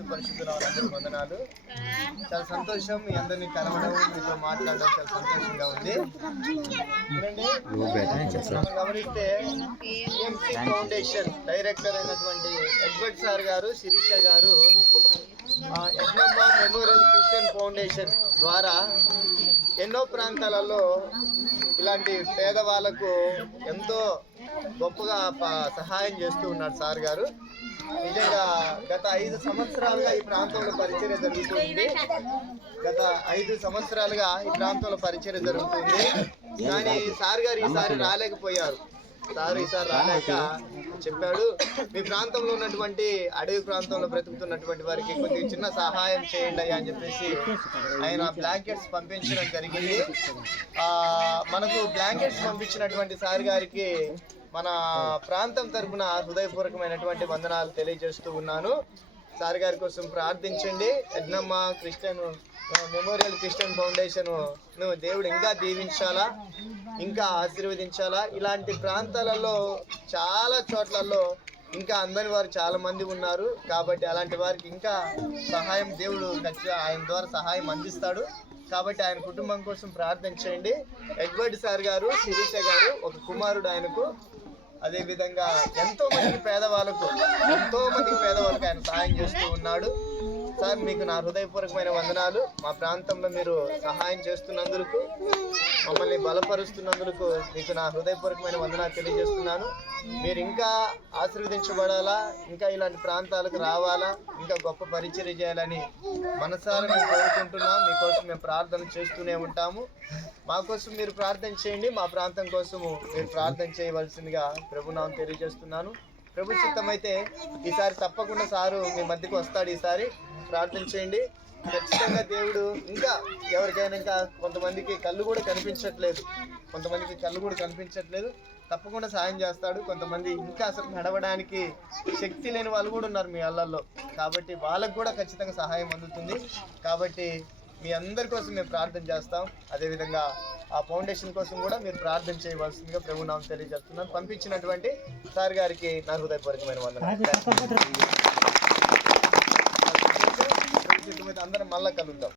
యేసుక్రీస్తు పరిశుద్ధ నామమున వందనాలు. చాలా సంతోషం మీ అందరినీ కలవడం, మీతో మాట్లాడడం చాలా సంతోషంగా ఉంది. మనం గమనిస్తే EMC ఫౌండేషన్ డైరెక్టర్ అయినటువంటి ఎడ్వర్డ్ సార్ గారు, శిరీష గారు యజ్ఞమ్మ మెమోరియల్ క్రిస్టియన్ ఫౌండేషన్ ద్వారా ఎన్నో ప్రాంతాలలో ఇలాంటి పేదవాళ్ళకు ఎంతో గొప్పగా సహాయం చేస్తూ ఉన్నారు సార్ గారు. నిజంగా గత 5 సంవత్సరాలుగా ఈ ప్రాంతంలో పరిచర్య జరుగుతుంది. గత 5 సంవత్సరాలుగా ఈ ప్రాంతంలో పరిచర్య జరుగుతుంది. కానీ సార్ గారు ఈసారి రాలేకపోయారు. ఈసారి రాలేక చెప్పాడు, మీ ప్రాంతంలో ఉన్నటువంటి అడవి ప్రాంతంలో బ్రతుకుతున్నటువంటి వారికి కొద్దిగా చిన్న సహాయం చేయండి అని చెప్పేసి ఆయన బ్లాంకెట్స్ పంపించడం జరిగింది. మనకు బ్లాంకెట్స్ పంపించినటువంటి సార్ గారికి మన ప్రాంతం తరఫున హృదయపూర్వకమైనటువంటి వందనాలు తెలియజేస్తూ ఉన్నాను. సార్ గారి కోసం ప్రార్థించండి. యజ్ఞమ్మ క్రిస్టియన్ మెమోరియల్ క్రిస్టియన్ ఫౌండేషన్ దేవుడు ఇంకా దీవించాలా, ఇంకా ఆశీర్వదించాలా. ఇలాంటి ప్రాంతాలలో చాలా చోట్లలో ఇంకా అందని వారు చాలా మంది ఉన్నారు. కాబట్టి అలాంటి వారికి ఇంకా సహాయం దేవుడు ఖచ్చితంగా ఆయన ద్వారా సహాయం అందిస్తాడు. కాబట్టి ఆయన కుటుంబం కోసం ప్రార్థన చేయండి. ఎడ్వర్డ్ సార్ గారు, శిరీష గారు, ఒక కుమారుడు ఆయనకు. అదేవిధంగా ఎంతో మందికి పేదవాళ్ళకు ఆయన సహాయం చేస్తూ ఉన్నాడు. సార్ మీకు నా హృదయపూర్వకమైన వందనాలు. మా ప్రాంతంలో మీరు సహాయం చేస్తున్నందుకు, మమ్మల్ని బలపరుస్తున్నందుకు మీకు నా హృదయపూర్వకమైన వందనాలు తెలియజేస్తున్నాను. మీరు ఇంకా ఆశీర్వదించబడాలా, ఇంకా ఇలాంటి ప్రాంతాలకు రావాలా, ఇంకా గొప్ప పరిచర్య చేయాలని మనసారా మేము కోరుకుంటున్నాం. మీకోసం మేము ప్రార్థన చేస్తూనే ఉంటాము. మా కోసం మీరు ప్రార్థన చేయండి. మా ప్రాంతం కోసము మీరు ప్రార్థన చేయవలసిందిగా ప్రభునామం తెలియజేస్తున్నాను. ప్రభు చిత్తమైతే ఈసారి తప్పకుండా సారు మీ మధ్యకు వస్తాడు. ఈసారి ప్రార్థన చేయండి. ఖచ్చితంగా దేవుడు ఇంకా ఎవరికైనా, ఇంకా కొంతమందికి కళ్ళు కూడా కనిపించట్లేదు, తప్పకుండా సాయం చేస్తాడు. కొంతమంది ఇంకా అసలు నడవడానికి శక్తి లేని వాళ్ళు కూడా ఉన్నారు మీ అల్లల్లో. కాబట్టి వాళ్ళకు కూడా ఖచ్చితంగా సహాయం అందుతుంది. కాబట్టి మీ అందరి కోసం మేము ప్రార్థన చేస్తాం. అదేవిధంగా ఆ ఫౌండేషన్ కోసం కూడా మీరు ప్రార్థన చేయవలసిందిగా ప్రభునామం తెలియజేస్తున్నాను. పంపించినటువంటి సార్ గారికి నా హృదయపూర్వకమైన వందనాలు. అందరం మళ్ళా కలుద్దాం.